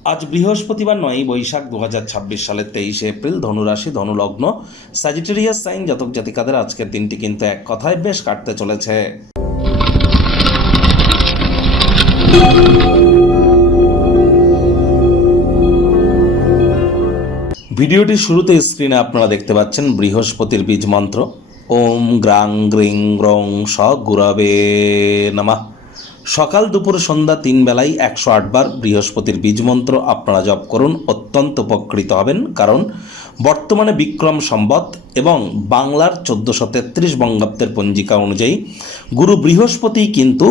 আজ বৃহস্পতিবার 9ই বৈশাখ 2026 সালের 23শে এপ্রিল, ধনুরাশি, ধনুলগ্ন, স্যাজিটেরিয়াস সাইন জাতক জাতিকাদের আজকের দিনটি কিন্তু এক কথায় বেশ কাটতে চলেছে। ভিডিওটির শুরুতে স্ক্রিনে আপনারা দেখতে পাচ্ছেন বৃহস্পতির বীজ মন্ত্র ওম গ্রাং গ্রিং গ্রং স গুরবে নমঃ। সকাল দুপুর সন্ধ্যা 3 বেলায় 108 বার বৃহস্পতির বীজ মন্ত্র আপনারা জপ করুন, অত্যন্ত উপকৃত হবেন। কারণ বর্তমানে বিক্রম সম্বত এবং বাংলার 1433 বঙ্গাব্দের পঞ্জিকা অনুযায়ী গুরু বৃহস্পতি কিন্তু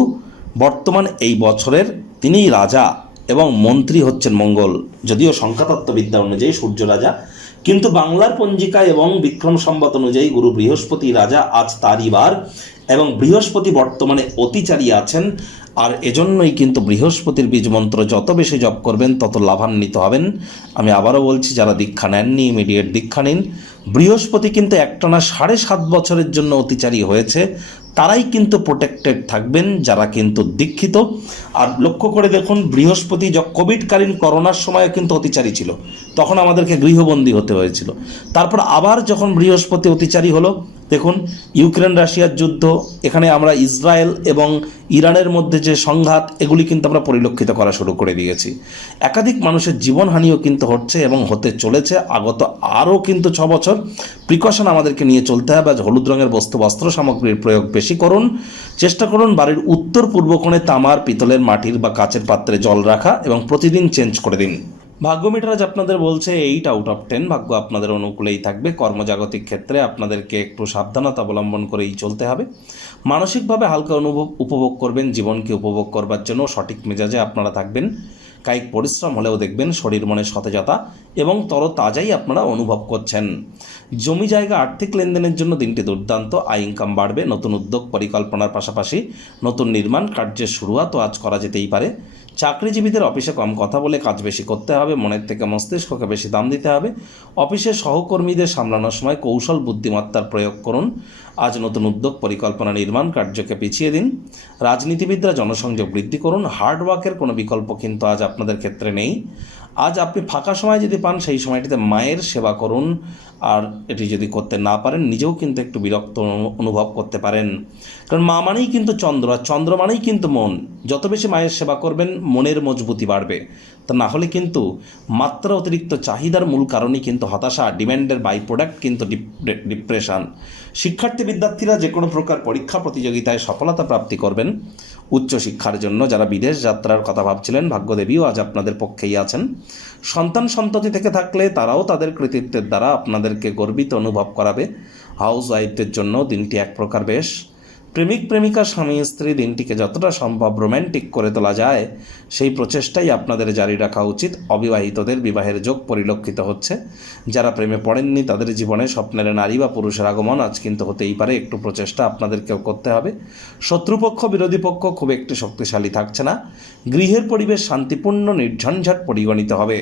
বর্তমান এই বছরের তিনিই রাজা এবং মন্ত্রী হচ্ছেন মঙ্গল। যদিও সংখ্যাতত্ত্ববিদ্যা অনুযায়ী সূর্য রাজা, কিন্তু বাংলার পঞ্জিকা এবং বিক্রম সম্বত অনুযায়ী গুরু বৃহস্পতি রাজা, আজ তারই বার এবং বৃহস্পতি বর্তমানে অতিচারী আছেন। আর এজন্যই কিন্তু বৃহস্পতির বীজ মন্ত্র যত বেশি জপ করবেন তত লাভান্বিত হবেন। আমি আবারও বলছি, যারা দীক্ষা নেননি ইমিডিয়েট দীক্ষা নিন। বৃহস্পতি কিন্তু একটানা 7.5 বছরের জন্য অতিচারী হয়েছে, তারাই কিন্তু প্রোটেক্টেড থাকবেন যারা কিন্তু দীক্ষিত। আর লক্ষ্য করে দেখুন, বৃহস্পতি কোভিডকালীন করোনার সময় কিন্তু অতিচারী ছিল, তখন আমাদেরকে গৃহবন্দী হতে হয়েছিল। তারপর আবার যখন বৃহস্পতি অতিচারী হলো, দেখুন ইউক্রেন রাশিয়ার যুদ্ধ, এখানে আমরা ইসরায়েল এবং ইরানের মধ্যে যে সংঘাত, এগুলি কিন্তু আমরা পরিলক্ষিত করা শুরু করে দিয়েছি। একাধিক মানুষের জীবনহানিও কিন্তু হচ্ছে এবং হতে চলেছে। আগত আরও কিন্তু 6 বছর প্রিকশন আমাদেরকে নিয়ে চলতে হবে। আজ হলুদ রঙের বস্ত্র সামগ্রীর প্রয়োগ বেশি করুন। চেষ্টা করুন বাড়ির উত্তর পূর্ব কোণে তামার, পিতলের, মাটির বা কাচের পাত্রে জল রাখা এবং প্রতিদিন চেঞ্জ করে দিন। ভাগ্য মিটার আজ আপনাদের বলছে 8 আউট অফ 10, ভাগ্য আপনাদের অনুকূলেই থাকবে। কর্মজাগতিক ক্ষেত্রে আপনাদেরকে একটু সাবধানতা অবলম্বন করেই চলতে হবে। মানসিকভাবে হালকা উপভোগ করবেন। জীবনকে উপভোগ করবার জন্য সঠিক মেজাজে আপনারা থাকবেন। কায়িক পরিশ্রম হলেও দেখবেন শরীর মনে সতেজতা এবং তরতাজাই আপনারা অনুভব করছেন। জমি জায়গা আর্থিক লেনদেনের জন্য দিনটি দুর্দান্ত। আয় ইনকাম বাড়বে। নতুন উদ্যোগ পরিকল্পনার পাশাপাশি নতুন নির্মাণ কার্যের শুরুয়াতও আজ করা যেতেই পারে। চাকরিজীবীদের অফিসে কম কথা বলে কাজ বেশি করতে হবে। মনের থেকে মস্তিষ্ককে বেশি দাম দিতে হবে। অফিসের সহকর্মীদের সামলানোর সময় কৌশল বুদ্ধিমত্তার প্রয়োগ করুন। আজ নতুন উদ্যোগ পরিকল্পনা নির্মাণ কার্যকে পিছিয়ে দিন। রাজনীতিবিদরা জনসংযোগ বৃদ্ধি করুন। হার্ডওয়ার্কের কোনো বিকল্প কিন্তু আজ আপনাদের ক্ষেত্রে নেই। আজ আপনি ফাঁকা সময় যদি পান, সেই সময়টিতে মায়ের সেবা করুন। আর এটি যদি করতে না পারেন, নিজেও কিন্তু একটু বিরক্ত অনুভব করতে পারেন। কারণ মা মানেই কিন্তু চন্দ্র, আর চন্দ্র মানেই কিন্তু মন। যত বেশি মায়ের সেবা করবেন, মনের মজবুতি বাড়বে। তা না হলে কিন্তু মাত্রা অতিরিক্ত চাহিদার মূল কারণই কিন্তু হতাশা, ডিম্যান্ডের বাই প্রোডাক্ট কিন্তু ডিপ্রেশন। শিক্ষার্থী বিদ্যার্থীরা যে কোনো প্রকার পরীক্ষা প্রতিযোগিতায় সফলতা প্রাপ্তি করবেন। উচ্চশিক্ষার জন্য যারা বিদেশ যাত্রার কথা ভাবছিলেন, ভাগ্যদেবীও আজ আপনাদের পক্ষেই আছেন। সন্তান সন্ততি থেকে থাকলে তারাও তাদের কৃতিত্বের দ্বারা আপনাদেরকে গর্বিত অনুভব করাবে। হাউস ওয়াইফদের জন্য দিনটি এক প্রকার বেশ। প্রেমিক প্রেমিকা, স্বামী স্ত্রী দিনটিকে যতটা সম্ভব রোম্যান্টিক করে তোলা যায়, সেই প্রচেষ্টাই আপনাদের জারি রাখা উচিত। অবিবাহিতদের বিবাহের যোগ পরিলক্ষিত হচ্ছে। যারা প্রেমে পড়েননি তাদের জীবনে স্বপ্নের নারী বা পুরুষের আগমন আজ কিন্তু হতেই পারে। একটু প্রচেষ্টা আপনাদেরকেও করতে হবে। শত্রুপক্ষ বিরোধী পক্ষ খুব একটি শক্তিশালী থাকছে না। গৃহের পরিবেশ শান্তিপূর্ণ, নির্ঝঞ্ঝাট পরিগণিত হবে।